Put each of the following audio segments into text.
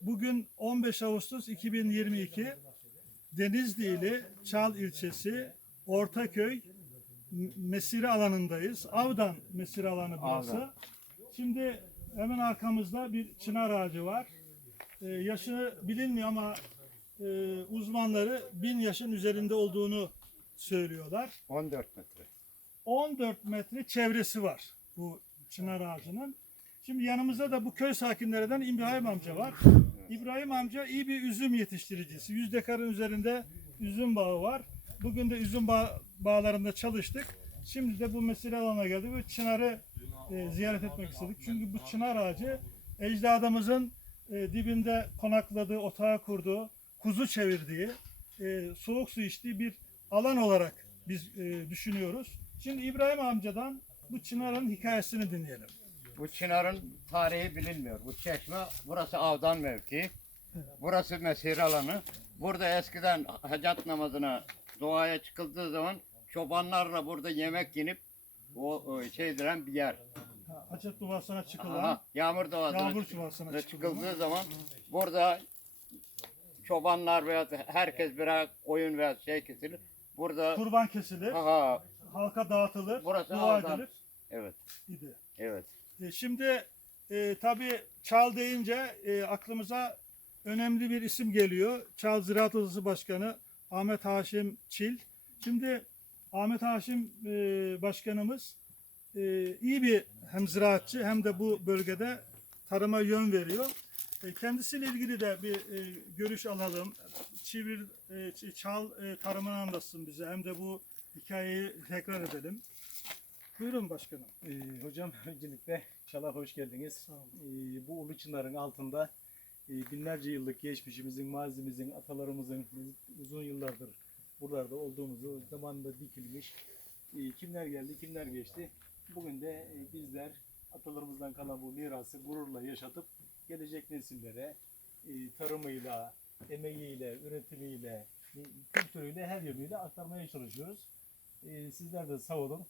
Bugün 15 Ağustos 2022 Denizli ili Çal ilçesi Ortaköy mesire alanındayız. Avdan mesire alanı burası. Avdan. Şimdi hemen arkamızda bir çınar ağacı var. Ee, yaşı bilinmiyor ama e, uzmanları bin yaşın üzerinde olduğunu söylüyorlar. 14 metre. 14 metre çevresi var bu çınar ağacının. Şimdi yanımızda da bu köy sakinlerinden İbrahim amca var. İbrahim amca iyi bir üzüm yetiştiricisi. 100 dekarın üzerinde üzüm bağı var. Bugün de üzüm bağ, bağlarında çalıştık. Şimdi de bu mesire alana geldik ve çınarı e, ziyaret etmek istedik. Çünkü bu çınar ağacı ecdadımızın e, dibinde konakladığı, otağı kurduğu, kuzu çevirdiği, e, soğuk su içtiği bir alan olarak biz e, düşünüyoruz. Şimdi İbrahim amcadan bu çınarın hikayesini dinleyelim. Bu çınarın tarihi bilinmiyor. Bu çeşme, burası avdan mevki. Burası mesire alanı. Burada eskiden hacat namazına doğaya çıkıldığı zaman çobanlarla burada yemek yenip o, o şey bir yer. Ha, Hacet duasına çıkılan, Aha, yağmur doğasına yağmur çık- çuvasına da çıkılan. çıkıldığı zaman burada çobanlar veya herkes birer koyun veya şey kesilir. Burada Kurban kesilir, aha, halka dağıtılır, Burası dua avdan. edilir evet idi. evet. E, şimdi e, tabii Çal deyince e, aklımıza önemli bir isim geliyor. Çal Ziraat Odası Başkanı Ahmet Haşim Çil. Şimdi Ahmet Haşim e, Başkanımız e, iyi bir hem ziraatçı hem de bu bölgede tarıma yön veriyor. E, kendisiyle ilgili de bir e, görüş alalım. Çivir, e, Çal e, tarımını anlatsın bize hem de bu hikayeyi tekrar edelim. Buyurun başkanım. Ee, hocam öncelikle inşallah hoş geldiniz. Sağ olun. Ee, bu ulu çınarın altında e, binlerce yıllık geçmişimizin, mazimizin, atalarımızın uzun yıllardır buralarda olduğumuzu zamanında dikilmiş. e, kimler geldi, kimler geçti. Bugün de e, bizler atalarımızdan kalan bu mirası gururla yaşatıp gelecek nesillere e, tarımıyla, emeğiyle, üretimiyle, kültürüyle her yönüyle aktarmaya çalışıyoruz. E, sizler de sağ olun.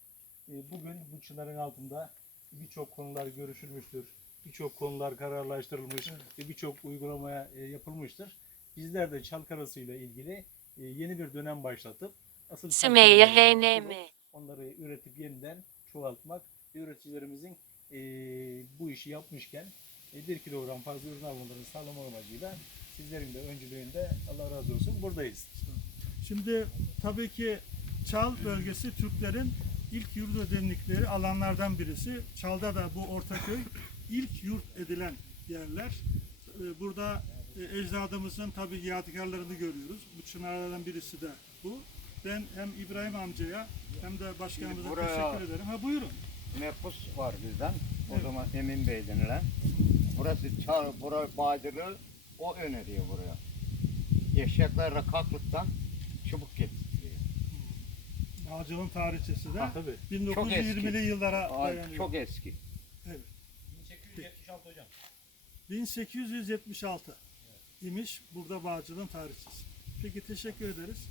E, Bugün bu çınarın altında birçok konular görüşülmüştür. Birçok konular kararlaştırılmış ve birçok uygulamaya e, yapılmıştır. Bizler de Çalkarası ile ilgili e, yeni bir dönem başlatıp asıl Sümeyye HNM. onları üretip yeniden çoğaltmak ve üreticilerimizin bu işi yapmışken e, bir kilogram fazla ürün almalarını sağlama amacıyla sizlerin de öncülüğünde Allah razı olsun buradayız. Şimdi tabii ki Çal bölgesi Türklerin ilk yurt edindikleri alanlardan birisi. Çal'da da bu Ortaköy ilk yurt edilen yerler. Ee, Burada e, ecdadımızın tabii yadigarlarını görüyoruz. Bu çınarlardan birisi de bu. Ben hem İbrahim amcaya hem de başkanımıza Şimdi buraya- teşekkür ederim. Ha buyurun. Mepus var bizden. O Evet. zaman Emin Bey denilen. Burası çağ, bura Badır'ı o öneriyor buraya. Eşeklerle kalklıktan çubuk getiriyor. Ağacılığın tarihçesi de Ha, Tabii. 1920'li yıllara dayanıyor. çok eski. 1876 hocam. 1876 imiş burada Bağcılar'ın tarihçesi. Peki teşekkür ederiz.